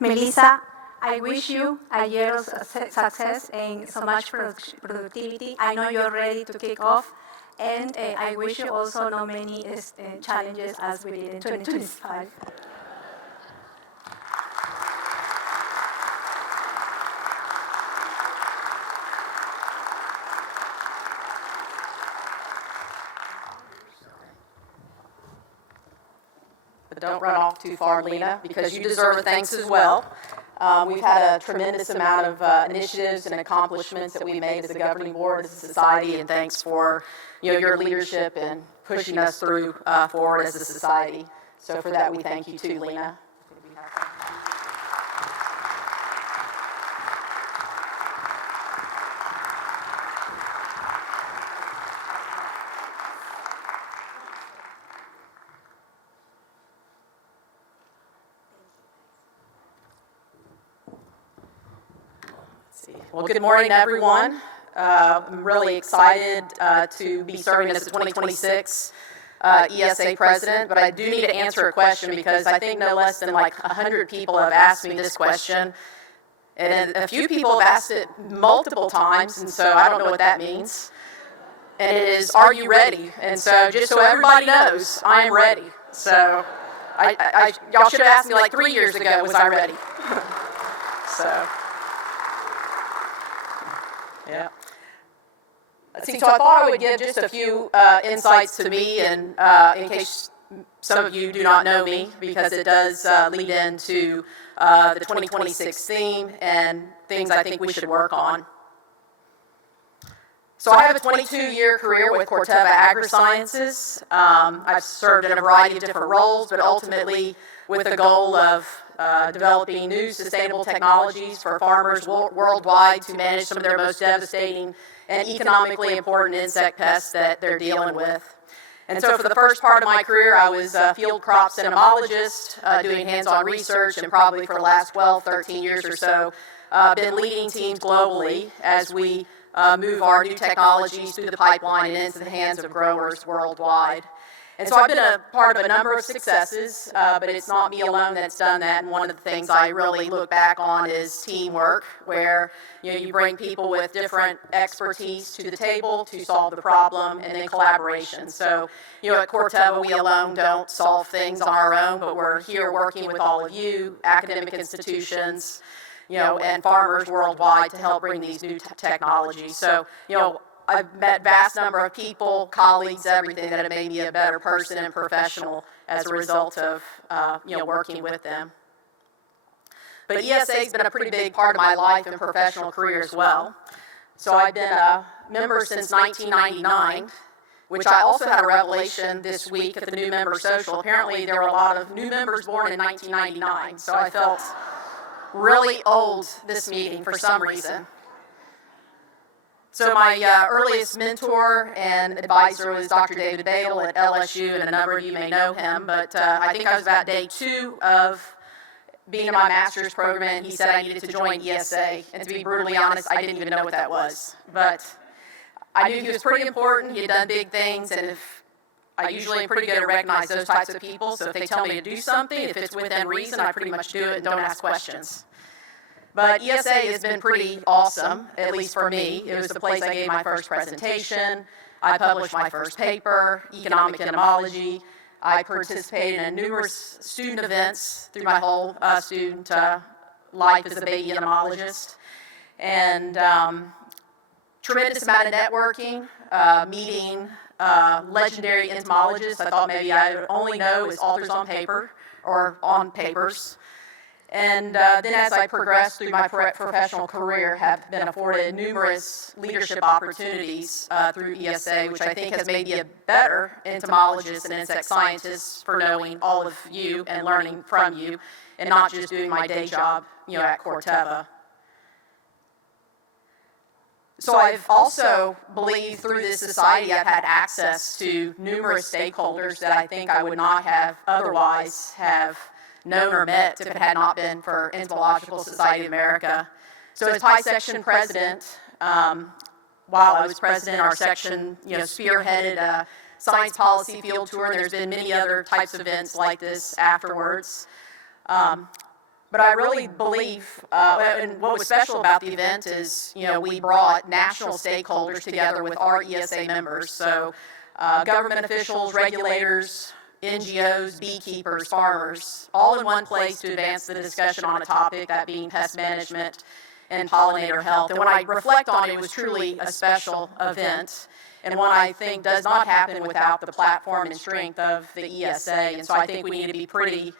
Melissa, I wish you a year of success and so much productivity. I know you're ready to kick off, and I wish you also no many challenges as we did in 2025. But don't run off too far, Lena, because you deserve a thanks as well. We've had a tremendous amount of initiatives and accomplishments that we made as a governing board, as a society, and thanks for your leadership and pushing us through forward as a society. So for that, we thank you too, Lena. Well, good morning, everyone. I'm really excited to be serving as the 2026 ESA president, but I do need to answer a question because I think no less than like 100 people have asked me this question, and a few people have asked it multiple times, and so I don't know what that means. And it is, are you ready? And so just so everybody knows, I am ready. So y'all should have asked me like 3 years ago, was I ready? So. Yeah. So I thought I would give just a few insights to me, and in case some of you do not know me, because it does lead into the 2026 theme and things I think we should work on. So I have a 22-year career with Corteva Agriscience. I've served in a variety of different roles, but ultimately with the goal of developing new sustainable technologies for farmers worldwide to manage some of their most devastating and economically important insect pests that they're dealing with. And so for the first part of my career, I was a field crops entomologist, doing hands-on research, and probably for the last 12, 13 years or so, been leading teams globally as we move our new technologies through the pipeline and into the hands of growers worldwide. And so I've been a part of a number of successes, but it's not me alone that's done that. And one of the things I really look back on is teamwork, where you bring people with different expertise to the table to solve the problem, and then collaboration. So at Corteva, we alone don't solve things on our own, but we're here working with all of you, academic institutions, and farmers worldwide to help bring these new technologies. So I've met a vast number of people, colleagues, everything that have made me a better person and professional as a result of working with them. But ESA has been a pretty big part of my life and professional career as well. So I've been a member since 1999, which I also had a revelation this week at the new member social. Apparently there were a lot of new members born in 1999, so I felt really old this meeting for some reason. So my earliest mentor and advisor was Dr. David Bale at LSU, and a number of you may know him, but I think I was about day 2 of being in my master's program, and he said I needed to join ESA, and to be brutally honest, I didn't even know what that was. But I knew he was pretty important, he had done big things, and I usually am pretty good at recognizing those types of people, so if they tell me to do something, if it's within reason, I pretty much do it and don't ask questions. But ESA has been pretty awesome, at least for me. It was the place I gave my first presentation. I published my first paper, Economic Entomology. I participated in numerous student events through my whole student life as a baby entomologist. And tremendous amount of networking, meeting legendary entomologists. I thought maybe I would only know as authors on paper or on papers. And then as I progressed through my professional career, have been afforded numerous leadership opportunities through ESA, which I think has made me a better entomologist and insect scientist for knowing all of you and learning from you, and not just doing my day job, at Corteva. So I've also believed through this society I've had access to numerous stakeholders that I think I would not have otherwise have known or met if it had not been for Entomological Society of America. So as Pi Section President, while I was president, our section spearheaded a science policy field tour, and there's been many other types of events like this afterwards. But I really believe, and what was special about the event is, we brought national stakeholders together with our ESA members. So government officials, regulators, NGOs, beekeepers, farmers, all in one place to advance the discussion on a topic, that being pest management and pollinator health. And when I reflect on it, it was truly a special event, and one I think does not happen without the platform and strength of the ESA. And so I think we need to be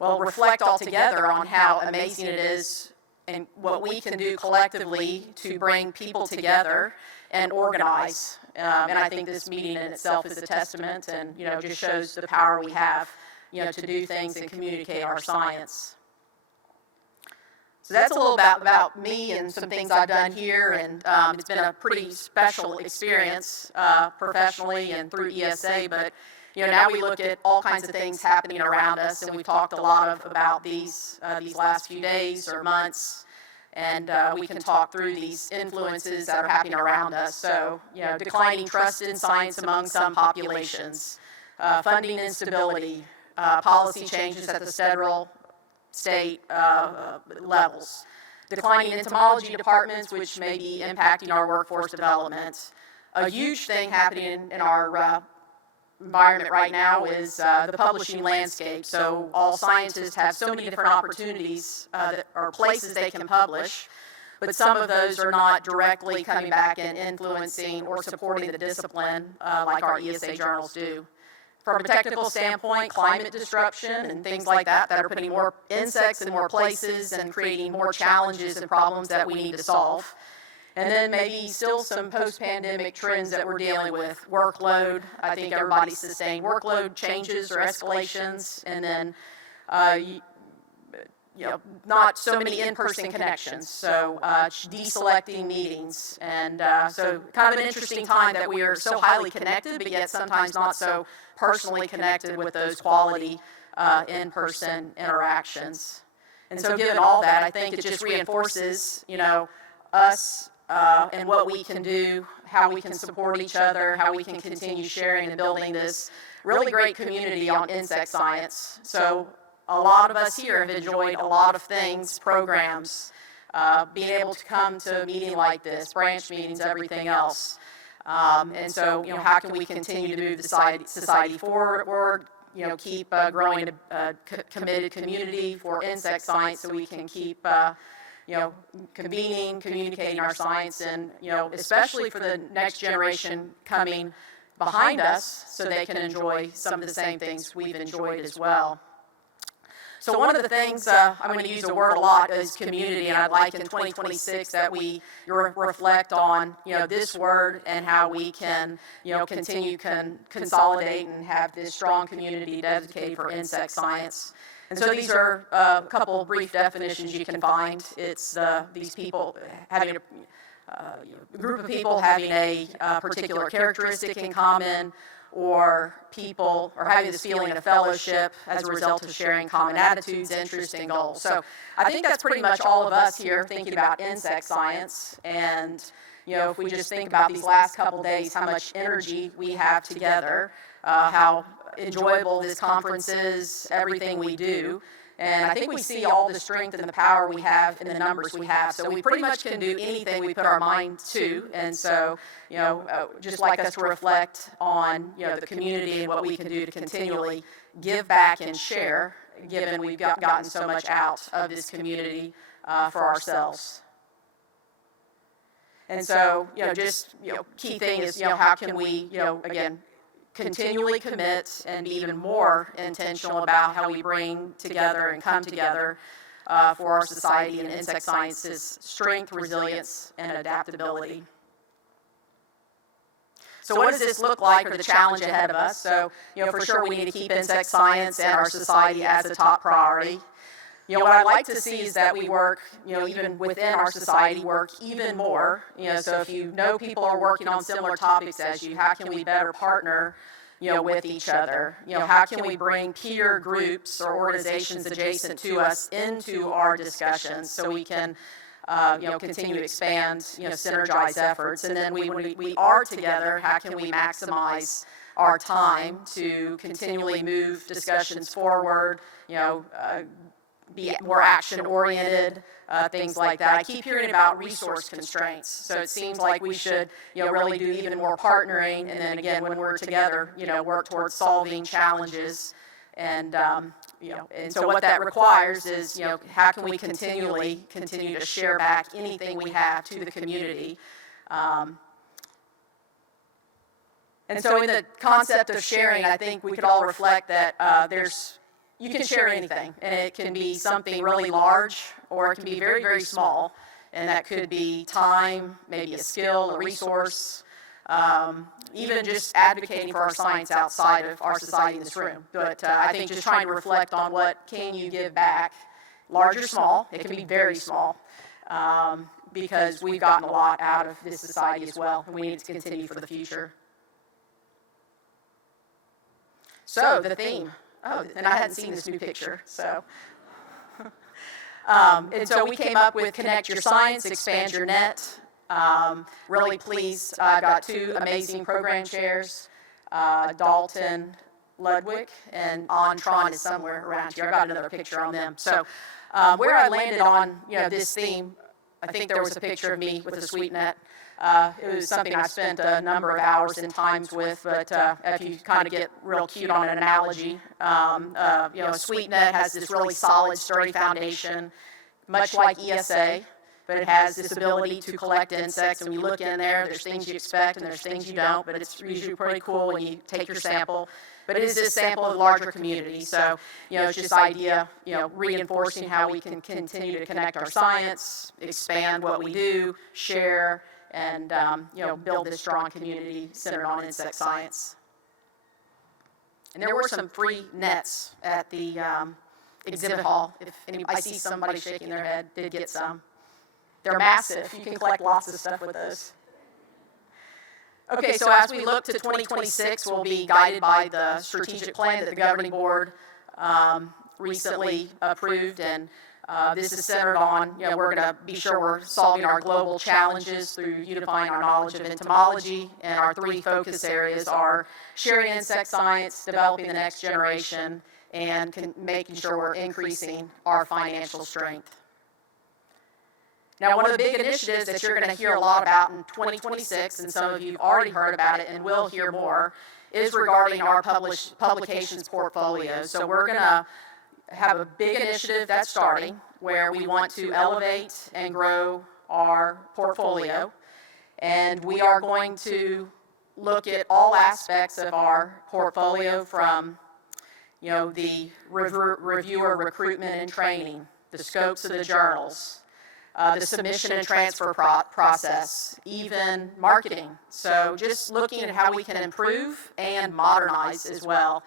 reflect all together on how amazing it is and what we can do collectively to bring people together and organize. And I think this meeting in itself is a testament, and just shows the power we have, to do things and communicate our science. So that's a little about me and some things I've done here, and it's been a pretty special experience professionally and through ESA. But now we look at all kinds of things happening around us, and we've talked a lot about these last few days or months. And we can talk through these influences that are happening around us. So, declining trust in science among some populations, funding instability, policy changes at the federal, state levels, declining entomology departments, which may be impacting our workforce development. A huge thing happening in our environment right now is the publishing landscape. So all scientists have so many different opportunities or places they can publish, but some of those are not directly coming back and influencing or supporting the discipline like our ESA journals do. From a technical standpoint, climate disruption and things like that are putting more insects in more places and creating more challenges and problems that we need to solve. And then maybe still some post-pandemic trends that we're dealing with. Workload, I think everybody's sustained workload changes or escalations, and then not so many in-person connections, so deselecting meetings. And so kind of an interesting time that we are so highly connected, but yet sometimes not so personally connected with those quality in-person interactions. And so given all that, I think it just reinforces, us and what we can do, how we can support each other, how we can continue sharing and building this really great community on insect science. So a lot of us here have enjoyed a lot of things, programs, being able to come to a meeting like this, branch meetings, everything else. And so, how can we continue to move the society forward, keep growing a committed community for insect science so we can keep convening, communicating our science, and, especially for the next generation coming behind us so they can enjoy some of the same things we've enjoyed as well. So one of the things, I'm going to use the word a lot, is community, and I'd like in 2026 that we reflect on, this word and how we can, continue consolidate and have this strong community dedicated for insect science. And so these are a couple brief definitions you can find. It's these people having a group of people having a particular characteristic in common, or people are having this feeling of fellowship as a result of sharing common attitudes, interests, and goals. So I think that's pretty much all of us here thinking about insect science. And if we just think about these last couple days, how much energy we have together, how enjoyable this conference is, everything we do. And I think we see all the strength and the power we have in the numbers we have. So we pretty much can do anything we put our mind to. And so, just like us to reflect on, the community and what we can do to continually give back and share, given we've gotten so much out of this community for ourselves. And so, key thing is, how can we, again, continually commit and be even more intentional about how we bring together and come together for our society and insect science's strength, resilience, and adaptability. So what does this look like, or the challenge ahead of us? So, for sure we need to keep insect science and our society as a top priority. What I'd like to see is that we work, even within our society, work even more. So if people are working on similar topics as you, how can we better partner, with each other? How can we bring peer groups or organizations adjacent to us into our discussions so we can, continue to expand, synergize efforts? And then when we are together, how can we maximize our time to continually move discussions forward, be more action-oriented, things like that. I keep hearing about resource constraints, so it seems like we should, really do even more partnering, and then again, when we're together, work towards solving challenges. And, and so what that requires is, how can we continue to share back anything we have to the community? And so in the concept of sharing, I think we could all reflect that you can share anything, and it can be something really large, or it can be very, very small, and that could be time, maybe a skill, a resource, even just advocating for our science outside of our society in this room. But I think just trying to reflect on what can you give back, large or small. It can be very small, because we've gotten a lot out of this society as well, and we need to continue for the future. So the theme. Oh, and I hadn't seen this new picture, so. And so we came up with Connect Your Science, Expand Your Net. Really pleased. I've got two amazing program chairs, Dalton Ludwig and Tron is somewhere around here. I got another picture on them. So where I landed on this theme, I think there was a picture of me with a sweet net. It was something I spent a number of hours and times with, but if you kind of get real cute on an analogy, a sweet net has this really solid, sturdy foundation, much like ESA, but it has this ability to collect insects, and when you look in there, there's things you expect and there's things you don't, but it's usually pretty cool when you take your sample. But it is this sample of the larger community, so it's just idea, reinforcing how we can continue to connect our science, expand what we do, share, and build this strong community centered on insect science. And there were some free nets at the exhibit hall. If I see somebody shaking their head, did get some. They're massive. You can collect lots of stuff with those. Okay, so as we look to 2026, we'll be guided by the strategic plan that the governing board recently approved, and this is centered on, we're going to be sure we're solving our global challenges through unifying our knowledge of entomology, and our three focus areas are sharing insect science, developing the next generation, and making sure we're increasing our financial strength. Now, one of the big initiatives that you're going to hear a lot about in 2026, and some of you have already heard about it and will hear more, is regarding our publications portfolio. So we're going to have a big initiative that's starting where we want to elevate and grow our portfolio, and we are going to look at all aspects of our portfolio from the reviewer recruitment and training, the scopes of the journals, the submission and transfer process, even marketing. So just looking at how we can improve and modernize as well.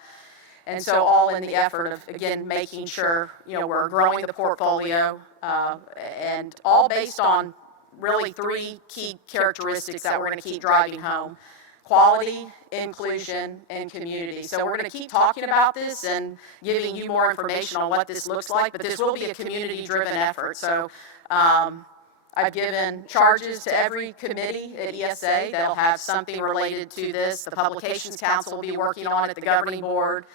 And so all in the effort of, again, making sure, we're growing the portfolio, and all based on really three key characteristics that we're going to keep driving home: quality, inclusion, and community. So we're going to keep talking about this and giving you more information on what this looks like, but this will be a community-driven effort. So I've given charges to every committee at ESA that'll have something related to this. The Publications Council will be working on it, the governing board,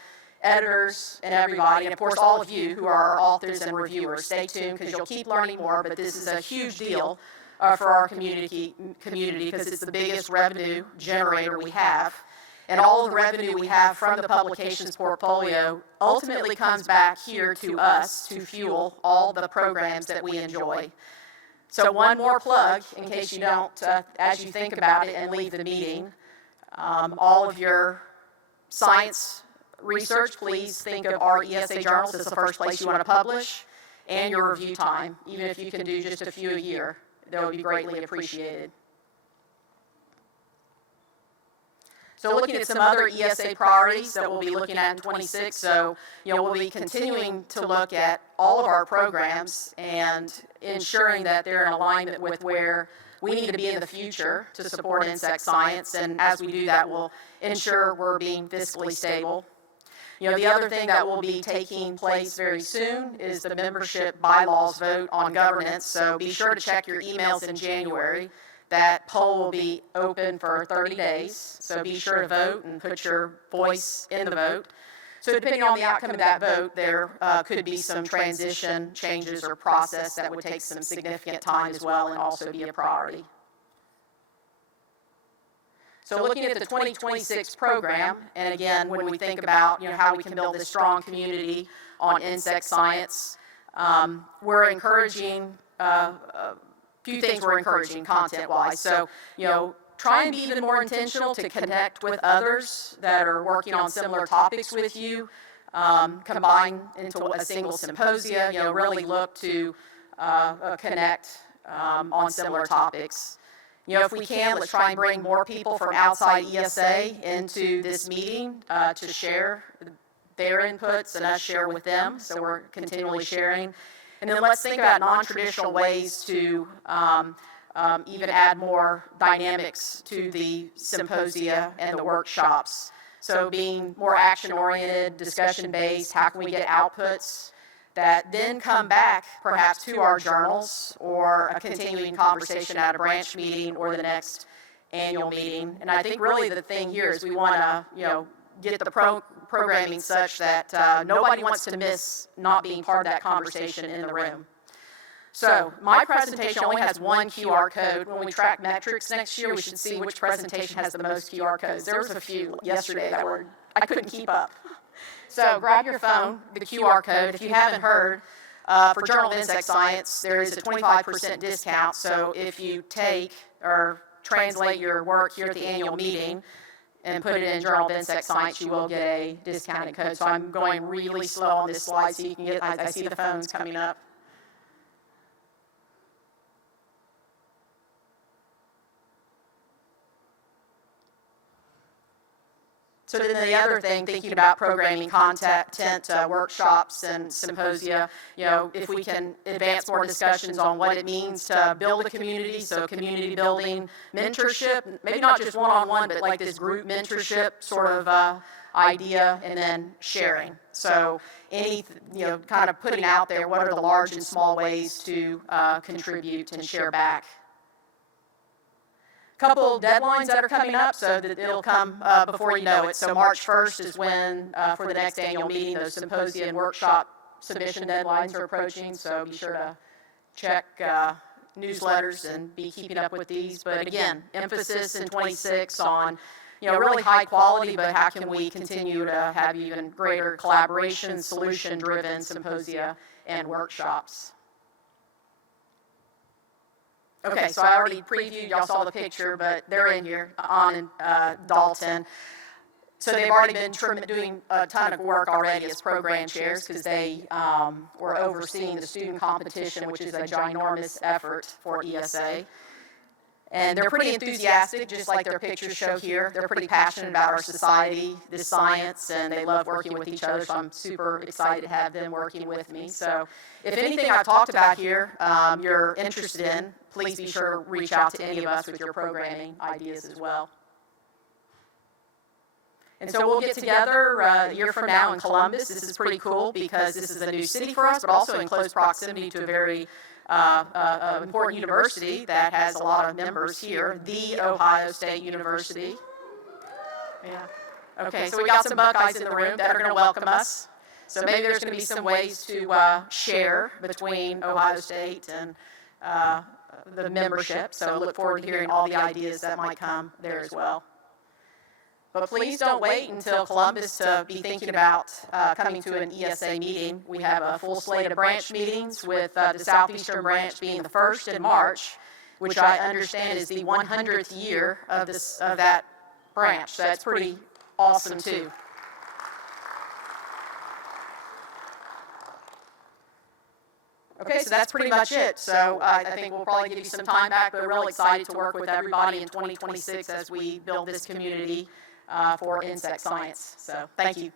editors, and everybody, and of course all of you who are our authors and reviewers. Stay tuned because you'll keep learning more, but this is a huge deal for our community because it's the biggest revenue generator we have. And all of the revenue we have from the publications portfolio ultimately comes back here to us to fuel all the programs that we enjoy. So one more plug, in case you don't, as you think about it and leave the meeting, all of your science research, please think of our ESA journals as the first place you want to publish, and your review time, even if you can do just a few a year. That would be greatly appreciated. So looking at some other ESA priorities that we'll be looking at in 26, so we'll be continuing to look at all of our programs and ensuring that they're in alignment with where we need to be in the future to support insect science, and as we do that, we'll ensure we're being fiscally stable. The other thing that will be taking place very soon is the membership bylaws vote on governance, so be sure to check your emails in January. That poll will be open for 30 days, so be sure to vote and put your voice in the vote. So depending on the outcome of that vote, there could be some transition changes or process that would take some significant time as well and also be a priority. So looking at the 2026 program, and again, when we think about how we can build this strong community on insect science, we're encouraging a few things. We're encouraging content-wise. So try and be even more intentional to connect with others that are working on similar topics with you. Combine into a single symposia. Really look to connect on similar topics. If we can, let's try and bring more people from outside ESA into this meeting to share their inputs and us share with them. So we're continually sharing. And then let's think about non-traditional ways to even add more dynamics to the symposia and the workshops. So being more action-oriented, discussion-based, how can we get outputs that then come back perhaps to our journals or a continuing conversation at a branch meeting or the next annual meeting. And I think really the thing here is we want to get the programming such that nobody wants to miss not being part of that conversation in the room. So my presentation only has one QR code. When we track metrics next year, we should see which presentation has the most QR codes. There was a few yesterday that I couldn't keep up. So grab your phone, the QR code. If you haven't heard, for Journal of Insect Science, there is a 25% discount. So if you take or translate your work here at the annual meeting and put it in Journal of Insect Science, you will get a discounted code. So I'm going really slow on this slide so you can get, I see the phones coming up. So then the other thing, thinking about programming content, workshops and symposia, if we can advance more discussions on what it means to build a community, so community building, mentorship, maybe not just one-on-one, but like this group mentorship sort of idea, and then sharing. So any, kind of putting out there what are the large and small ways to contribute and share back. Couple deadlines that are coming up so that it'll come before you know it. So March 1st is when, for the next annual meeting, those symposia and workshop submission deadlines are approaching. So be sure to check newsletters and be keeping up with these. But again, emphasis in 26 on, really high quality, but how can we continue to have even greater collaboration, solution-driven symposia and workshops. Okay, so I already previewed, y'all saw the picture, but they're in here on Dalton. So they've already been doing a ton of work already as program chairs because they were overseeing the student competition, which is a ginormous effort for ESA. And they're pretty enthusiastic, just like their pictures show here. They're pretty passionate about our society, the science, and they love working with each other, so I'm super excited to have them working with me. So if anything I've talked about here you're interested in, please be sure to reach out to any of us with your programming ideas as well. And so we'll get together a year from now in Columbus. This is pretty cool because this is a new city for us, but also in close proximity to a very important university that has a lot of members here, the Ohio State University. Yeah. Okay, so we got some Buckeyes in the room that are going to welcome us. So maybe there's going to be some ways to share between Ohio State and the membership. So look forward to hearing all the ideas that might come there as well. But please don't wait until Columbus to be thinking about coming to an ESA meeting. We have a full slate of branch meetings with the Southeastern branch being the first in March, which I understand is the 100th year of that branch. So that's pretty awesome too. Okay, so that's pretty much it. So I think we'll probably give you some time back, but we're really excited to work with everybody in 2026 as we build this community for insect science. So thank you.